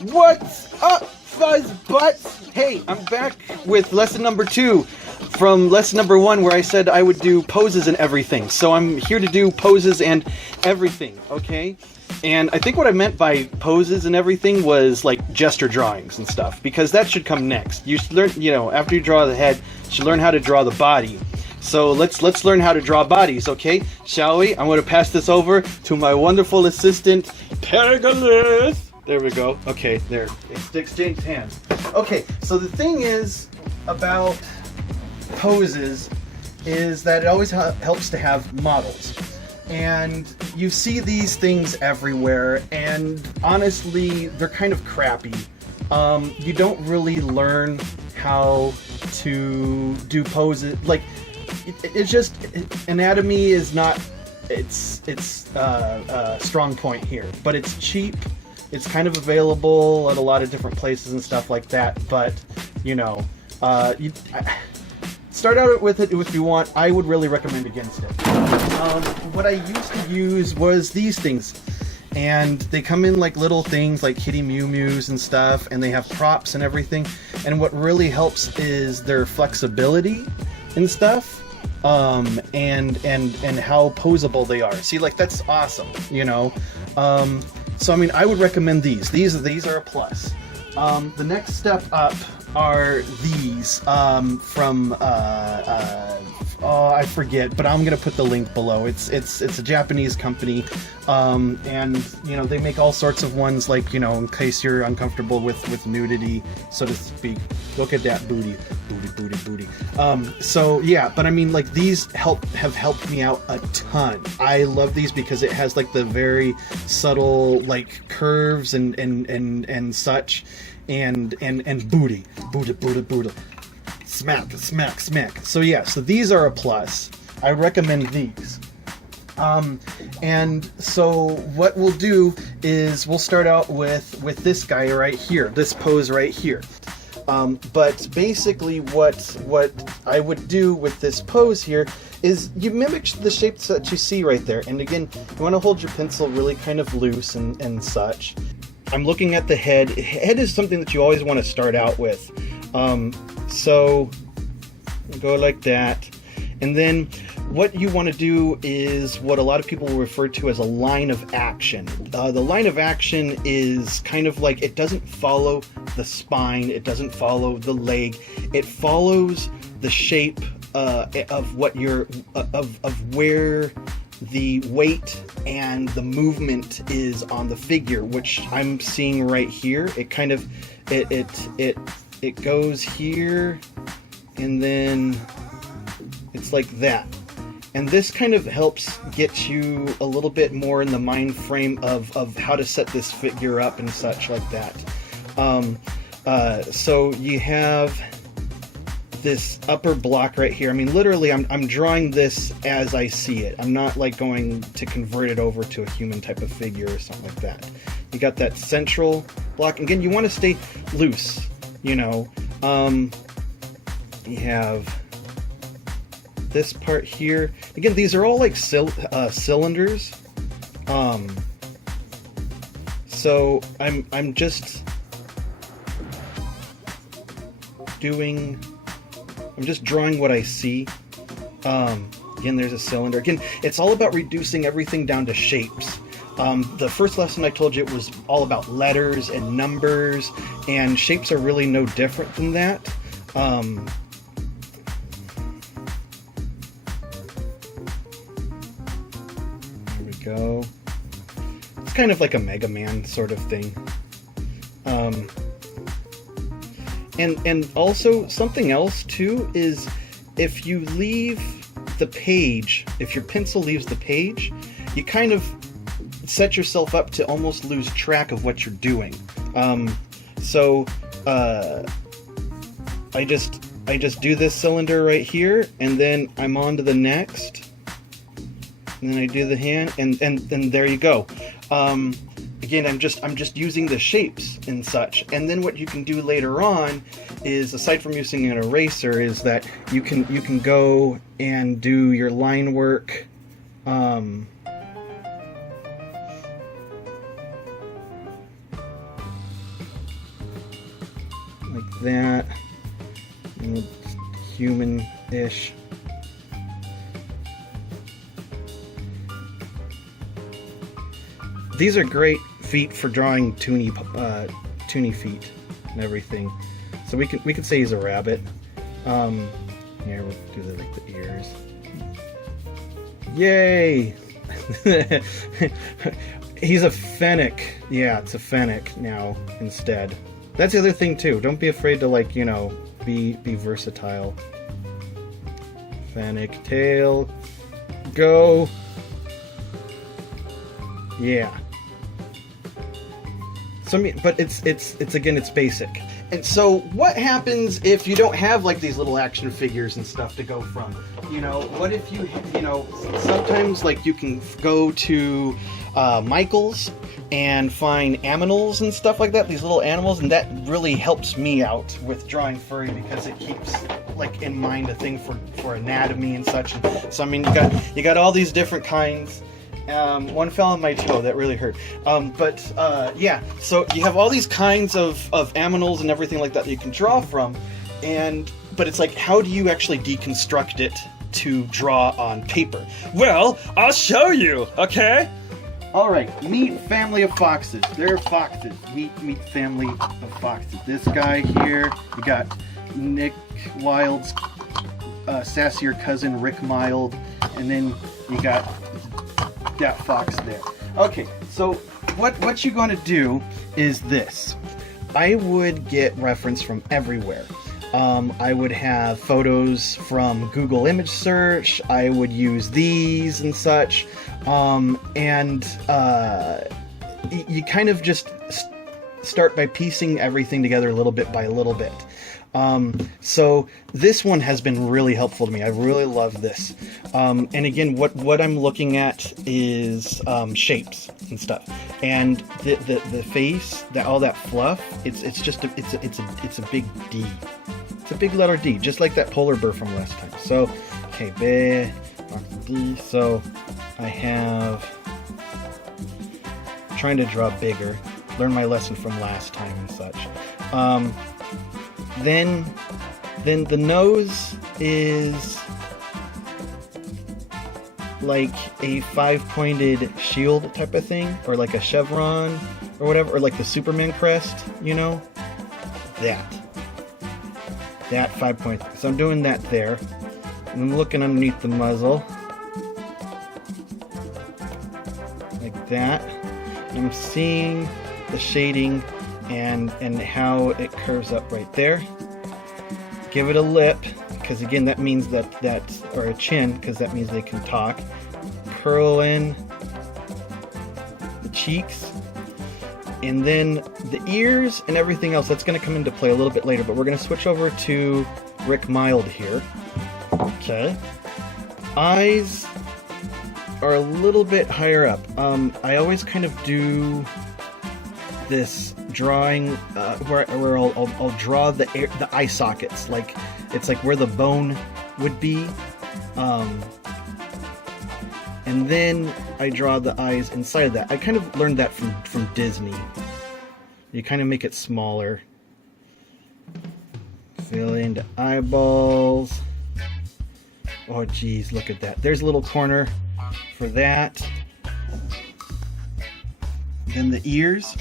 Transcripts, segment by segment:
What's up, fuzz butts? Hey, I'm back with lesson number 2 from lesson number 1, where I said I would do poses and everything. So I'm here to do poses and everything, okay? And I think what I meant by poses and everything was like gesture drawings and stuff, because that should come next. You should learn, you know, after you draw the head, you should learn how to draw the body. So let's learn how to draw bodies, okay? Shall we? I'm going to pass this over to my wonderful assistant, Kailys. There we go. Okay, there. Exchange hands. Okay, so the thing is about poses is that it always helps to have models. And you see these things everywhere, and honestly, they're kind of crappy. You don't really learn how to do poses. Like, it's just, anatomy is not its strong point here, but it's cheap. It's kind of available at a lot of different places and stuff like that, but, you know, start out with it if you want. I would really recommend against it. What I used to use was these things, and they come in like little things like Kitty Mew Mews and stuff, and they have props and everything, and what really helps is their flexibility and stuff, and how posable they are. See, like, that's awesome, you know? So I mean, I would recommend these. These are a plus. The next step up are these from I forget, but I'm gonna put the link below. It's a Japanese company, and you know, they make all sorts of ones, like, you know, in case you're uncomfortable with nudity, so to speak. Look at that booty. So yeah, but I mean, like, these have helped me out a ton. I love these because it has like the very subtle like curves and such, and booty. Smack. So yeah, so these are a plus. I recommend these. And so what we'll do is we'll start out with this guy right here, this pose right here. But basically what I would do with this pose here is you mimic the shapes that you see right there. And again, you want to hold your pencil really kind of loose and such. I'm looking at the head. Head is something that you always want to start out with. So go like that, and then what you want to do is what a lot of people will refer to as a line of action. The line of action is kind of like, it doesn't follow the spine, it doesn't follow the leg, it follows the shape of what you're of where the weight and the movement is on the figure, which I'm seeing right here. It kind of it goes here, and then it's like that. And this kind of helps get you a little bit more in the mind frame of how to set this figure up and such like that. So you have this upper block right here. I mean, literally, I'm drawing this as I see it. I'm not like going to convert it over to a human type of figure or something like that. You got that central block. Again, you want to stay loose, you know. You have this part here. Again, these are all like cylinders. So I'm just drawing what I see. Again, there's a cylinder. Again, it's all about reducing everything down to shapes. The first lesson I told you, it was all about letters and numbers, and shapes are really no different than that. There we go. It's kind of like a Mega Man sort of thing. And also something else too is, if you leave the page, if your pencil leaves the page, you kind of set yourself up to almost lose track of what you're doing. I just do this cylinder right here, and then I'm on to the next, and then I do the hand, and there you go. Again, I'm just using the shapes and such. And then what you can do later on is, aside from using an eraser, is that you can go and do your line work. like that. Human-ish. These are great feet for drawing toony feet and everything. So we could say he's a rabbit. Here we'll do like the ears. Yay! He's a fennec. Yeah, it's a fennec now instead. That's the other thing too. Don't be afraid to, like, you know, be versatile. Fennec tail. Go. Yeah. So I mean, but it's again, it's basic. And so what happens if you don't have like these little action figures and stuff to go from? You know, what if you know, sometimes like you can go to Michael's and find aminals and stuff like that, these little animals, and that really helps me out with drawing furry because it keeps like in mind a thing for anatomy and such. And so I mean, you got all these different kinds. One fell on my toe, that really hurt. Yeah, so you have all these kinds of aminals and everything like that you can draw from, but it's like, how do you actually deconstruct it to draw on paper? Well, I'll show you, okay? Alright, meet family of foxes. They're foxes. Meet family of foxes. This guy here, you got Nick Wilde's sassier cousin, Rick Mild, and then you got that fox there. Okay, so what you're going to do is this. I would get reference from everywhere. I would have photos from Google image search. I would use these and such. You kind of just start by piecing everything together little bit by little bit. So this one has been really helpful to me. I really love this. And again, what I'm looking at is shapes and stuff. And the face, all that fluff, it's a big D. It's a big letter D, just like that polar bear from last time. So, okay, B, D. So I have trying to draw bigger. Learn my lesson from last time and such. Then the nose is like a 5-pointed shield type of thing, or like a chevron or whatever, or like the Superman crest, you know? That 5 points. So I'm doing that there. And I'm looking underneath the muzzle. Like that. And I'm seeing the shading and how it curves up right there. Give it a lip, because again that means that's, or a chin, because that means they can talk. Curl in the cheeks, and then the ears and everything else, that's going to come into play a little bit later, but we're going to switch over to Rick Mild here. Okay. Eyes are a little bit higher up. I always kind of do this drawing where I'll draw the eye sockets, like it's like where the bone would be, and then I draw the eyes inside of that. I kind of learned that from Disney. You kind of make it smaller. Fill in the eyeballs. Oh geez, look at that. There's a little corner for that. Then the ears.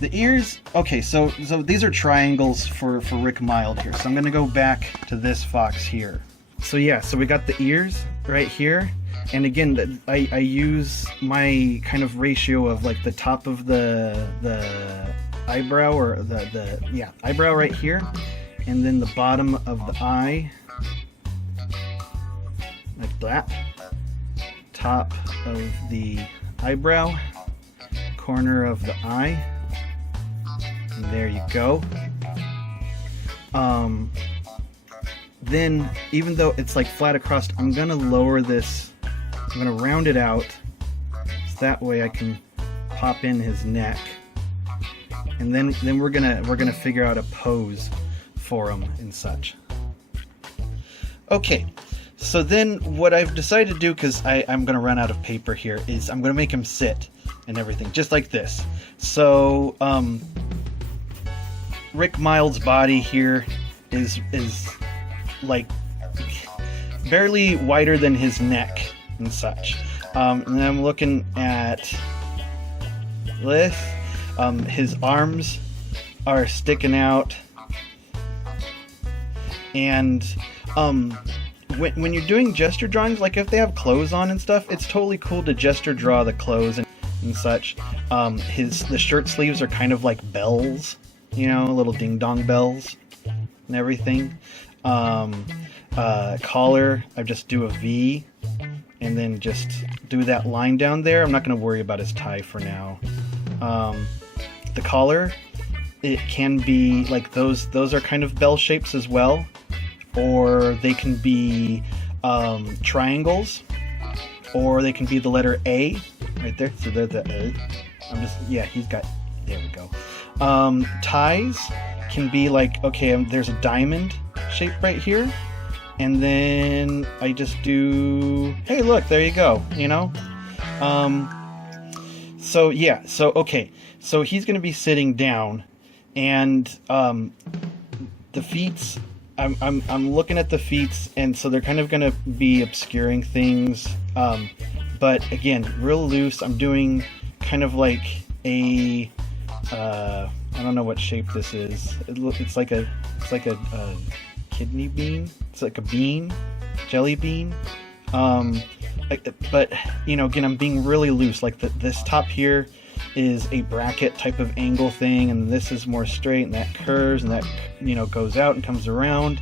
The ears, okay, so these are triangles for Rick Mild here. So I'm going to go back to this fox here. So yeah, so we got the ears right here. And again, I use my kind of ratio of like the top of the eyebrow, or the eyebrow right here. And then the bottom of the eye. Like that. Top of the eyebrow. Corner of the eye. And there you go. Then, even though it's like flat across, I'm gonna lower this. I'm gonna round it out, so that way I can pop in his neck. And then we're gonna figure out a pose for him and such. Okay. So then, what I've decided to do, because I'm gonna run out of paper here, is I'm gonna make him sit and everything, just like this. So Rick Miles' body here is like barely wider than his neck and such. And then I'm looking at this. His arms are sticking out, and when you're doing gesture drawings, like if they have clothes on and stuff, it's totally cool to gesture draw the clothes and such. The shirt sleeves are kind of like bells, you know, little ding dong bells and everything. Collar, I just do a V and then just do that line down there. I'm not going to worry about his tie for now. The collar, it can be like those are kind of bell shapes as well, or they can be triangles, or they can be the letter A right there. So they're the A. He's got, there we go. Ties can be like, okay, there's a diamond shape right here, and then I just do, hey, look, there you go, you know. So he's going to be sitting down, and the feet, I'm looking at the feet, and so they're kind of going to be obscuring things, but again, real loose. I'm doing kind of like a I don't know what shape this is. It's like a kidney bean. It's like a bean, jelly bean. But you know, again, I'm being really loose. Like this top here is a bracket type of angle thing, and this is more straight, and that curves, and that, you know, goes out and comes around.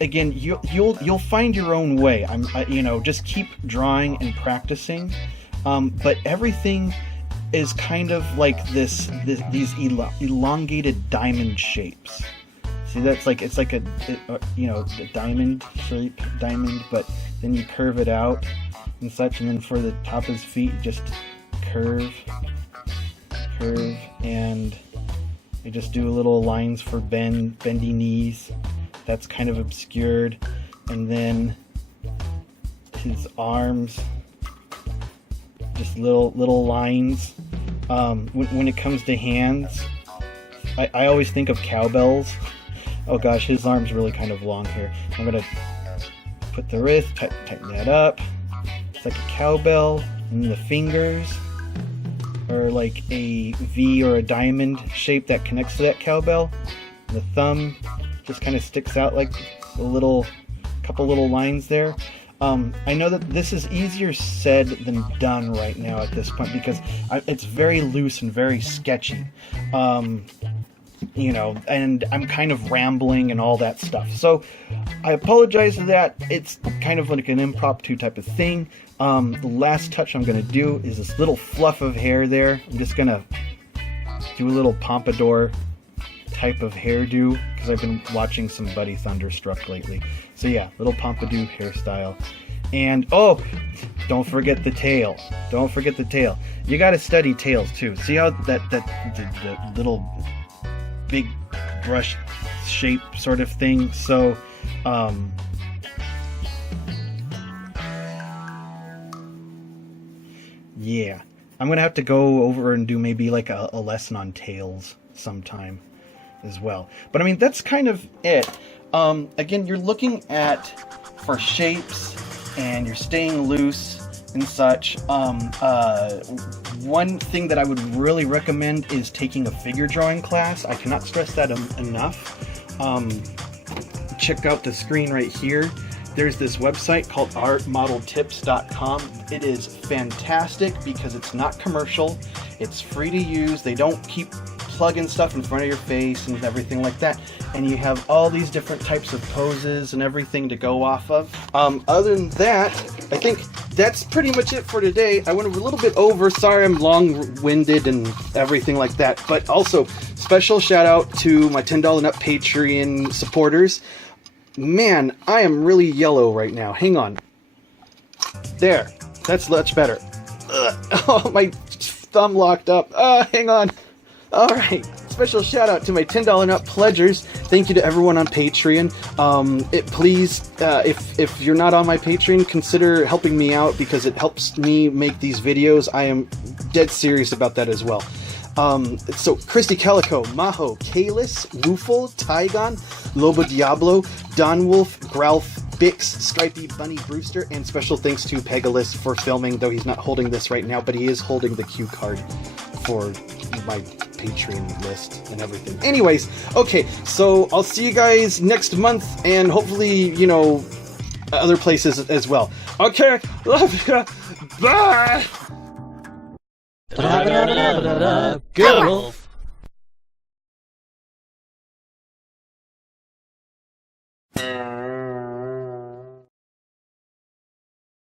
Again, you'll find your own way. You know, just keep drawing and practicing. But everything is kind of like these elongated diamond shapes. See, that's like, it's like a diamond shape, but then you curve it out and such, and then for the top of his feet, just curve, and I just do little lines for bendy knees. That's kind of obscured, and then his arms, just little lines. When it comes to hands, I always think of cowbells. Oh gosh, his arm's really kind of long here. I'm gonna put the wrist, tighten that up. It's like a cowbell, and the fingers are like a V or a diamond shape that connects to that cowbell. And the thumb just kind of sticks out like a couple little lines there. I know that this is easier said than done right now at this point, because it's very loose and very sketchy. You know, and I'm kind of rambling and all that stuff. So I apologize for that. It's kind of like an impromptu type of thing. The last touch I'm going to do is this little fluff of hair there. I'm just going to do a little pompadour type of hairdo, because I've been watching some Buddy Thunderstruck lately. So yeah, little pompadour hairstyle. And oh, don't forget the tail. Don't forget the tail. You got to study tails too. See how the little big brush shape sort of thing. So yeah, I'm gonna have to go over and do maybe like a lesson on tails sometime as well. But I mean, that's kind of it. Again, you're looking at for shapes, and you're staying loose and such. One thing that I would really recommend is taking a figure drawing class. I cannot stress that enough. Check out the screen right here. There's this website called artmodeltips.com. It is fantastic because it's not commercial. It's free to use. They don't keep plugging stuff in front of your face and everything like that. And you have all these different types of poses and everything to go off of. Other than that, I think that's pretty much it for today. I went a little bit over. Sorry I'm long-winded and everything like that. But also, special shout out to my $10 and up Patreon supporters. Man, I am really yellow right now. Hang on. There. That's much better. Oh, my thumb locked up. Hang on. Alright, special shout out to my $10 and up pledgers. Thank you to everyone on Patreon. Please, if you're not on my Patreon, consider helping me out, because it helps me make these videos. I am dead serious about that as well. So ChristiCalico, Maho, Kailys, Woofle, Tygon, LoboDiablo, Dawnwolf, Growlph, Bix, Stripey, Bunny, Brewster, and special thanks to Kailys for filming, though he's not holding this right now, but he is holding the cue card for my Patreon list and everything. Anyways, okay, so I'll see you guys next month, and hopefully, you know, other places as well. Okay, love you. Bye. Grrrwolf.